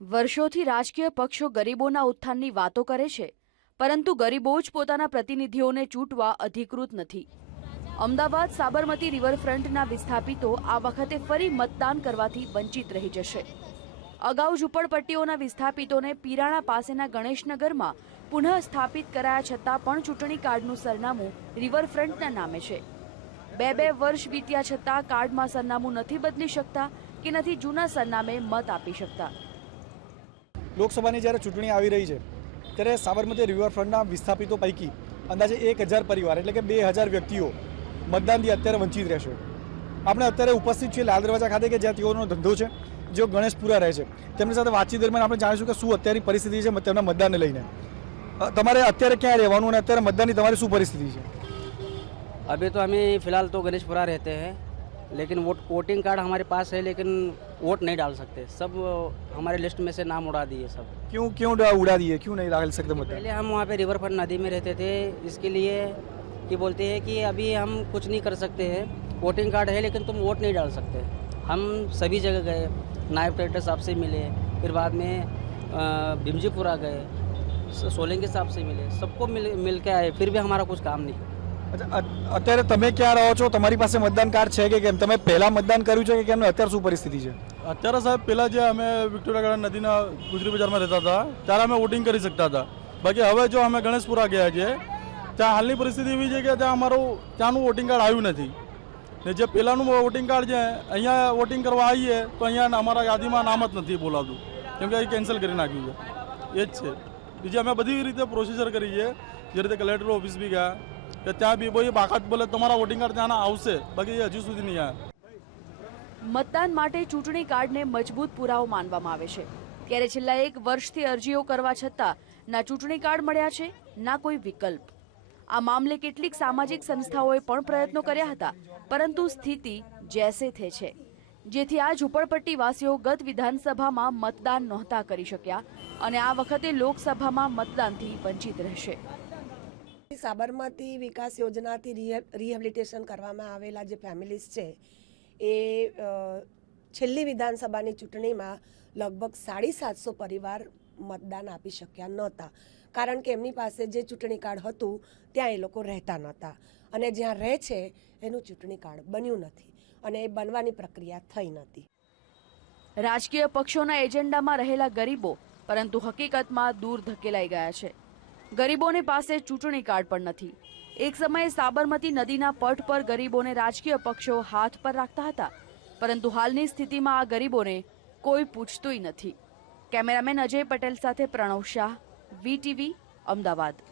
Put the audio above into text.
વર્ષોથી રાજકીય પક્ષો ગરીબોના ઉત્થાનની વાતો કરે છે, પરંતુ ગરીબો જ પોતાના પ્રતિનિધિઓને ચૂંટવા અધિકૃત નથી. અમદાવાદ સાબરમતી રિવરફ્રન્ટના વિસ્થાપિતો આ વખતે ફરી મતદાન કરવાથી વંચિત રહી જશે. અગાઉ ઝૂંપડપટ્ટીઓના વિસ્થાપિતોને પીરાણા પાસેના ગણેશનગરમાં પુનઃ સ્થાપિત કરાયા છતાં પણ ચૂંટણી કાર્ડનું સરનામું રિવરફ્રન્ટના નામે છે. બે વર્ષ વીત્યા છતાં કાર્ડમાં સરનામું નથી બદલી શકતા કે નથી જૂના સરનામે મત આપી શકતા. લોકસભાની જ્યારે ચૂંટણી આવી રહી છે ત્યારે સાબરમતી રિવરફ્રન્ટના વિસ્થાપિતો પૈકી અંદાજે 1000 પરિવાર એટલે કે 2000 વ્યક્તિઓ મતદાનથી અત્યારે વંચિત રહેશે. આપણે અત્યારે ઉપસ્થિત છીએ લાલ દરવાજા ખાતે કે જ્યાં તેઓનો ધંધો છે, જેઓ ગણેશપુરા રહે છે. તેમની સાથે વાતચીત દરમિયાન આપણે જાણીશું કે શું અત્યારની પરિસ્થિતિ છે તેમના મતદાનને લઈને. તમારે અત્યારે ક્યાં રહેવાનું અને અત્યારે મતદાનની તમારી શું પરિસ્થિતિ છે? अभी तो हमें फिलहाल तो गणेशपुरा रहते हैं, लेकिन वोटिंग कार्ड हमारे पास है, लेकिन वोट नहीं डाल सकते. सब हमारे लिस्ट में से नाम उड़ा दिए सब. क्यों उड़ा दिए, क्यों नहीं डाल सकते मतदान? पहले हम वहाँ पे रिवरफ्रंट नदी में रहते थे, इसके लिए कि बोलते हैं कि अभी हम कुछ नहीं कर सकते हैं, वोटिंग कार्ड है लेकिन तुम वोट नहीं डाल सकते. हम सभी जगह गए, नायब कलेक्टर साहब से मिले, फिर बाद में भीमजीपुरा गए, सोलंकी साहब से मिले, सबको मिल के आए, फिर भी हमारा कुछ काम नहीं. અત્યારે તમે ક્યાં રહો છો? તમારી પાસે મતદાન કાર્ડ છે કે કેમ? તમે પહેલા મતદાન કર્યું છે કે કેમ? અત્યારે શું પરિસ્થિતિ છે? અત્યારે સાહેબ પહેલાં જે અમે વિક્ટોરિયા નદીના ગુજરી બજારમાં રહેતા હતા ત્યારે અમે વોટિંગ કરી શકતા હતા. બાકી હવે જો અમે ગણેશપુરા ગયા છીએ ત્યાં હાલની પરિસ્થિતિ એવી છે કે ત્યાં અમારું ત્યાંનું વોટિંગ કાર્ડ આવ્યું નથી. ને જે પહેલાંનું વોટિંગ કાર્ડ છે અહીંયા વોટિંગ કરવા આવીએ તો અહીંયા અમારા યાદીમાં નામ જ નથી બોલાવતું, કેમ કે એ કેન્સલ કરી નાખ્યું છે. એ જ છે. બીજી અમે બધી રીતે પ્રોસિજર કરી છે, જે રીતે કલેક્ટર ઓફિસ બી ગયા કે ત્યાં બી કોઈ બાકાત બોલે તમારા વોટિંગ કાર્ડ ત્યાં આવશે, બાકી હજુ સુધી નહીં આવ્યા. મતદાન માટે ચૂંટણી કાર્ડને મજબૂત પુરાવો માનવામાં આવે છે, ત્યારે છેલ્લા 1 વર્ષથી અરજીઓ કરવા છતાં ના ચૂંટણી કાર્ડ મળ્યા છે, ના કોઈ વિકલ્પ. આ મામલે કેટલીક સામાજિક સંસ્થાઓએ પણ પ્રયત્નો કર્યા હતા, પરંતુ સ્થિતિ જેસે થે છે, જેથી આ ઝૂંપડપટ્ટી વાસીઓ ગત વિધાનસભામાં મતદાન નહોતા કરી શક્યા અને આ વખતે લોકસભામાં મતદાનથી વંચિત રહેશે. સાબરમતી વિકાસ યોજનાથી રિહેબિલિટેશન કરવામાં આવેલા જે ફેમિલીઝ છે એ છેલ્લી વિધાનસભાની ચૂંટણીમાં લગભગ 750 પરિવાર મતદાન આપી શક્યા નહોતા, કારણ કે એમની પાસે જે ચૂંટણી કાર્ડ હતું ત્યાં એ લોકો રહેતા નહોતા અને જ્યાં રહે છે એનું ચૂંટણી કાર્ડ બન્યું નથી અને એ બનવાની પ્રક્રિયા થઈ નથી. રાજકીય પક્ષોના એજન્ડામાં રહેલા ગરીબો પરંતુ હકીકતમાં દૂર ધકેલાઈ ગયા છે. ગરીબોને પાસે ચૂંટણી કાર્ડ પણ નથી. એક સમયે સાબરમતી નદીના પટ પર ગરીબોને રાજકીય પક્ષો હાથ પર રાખતા હતા, પરંતુ હાલની સ્થિતિમાં આ ગરીબોને કોઈ પૂછતુંય નથી. કેમેરામેન અજય પટેલ સાથે પ્રણવ શાહ, VTV, અમદાવાદ.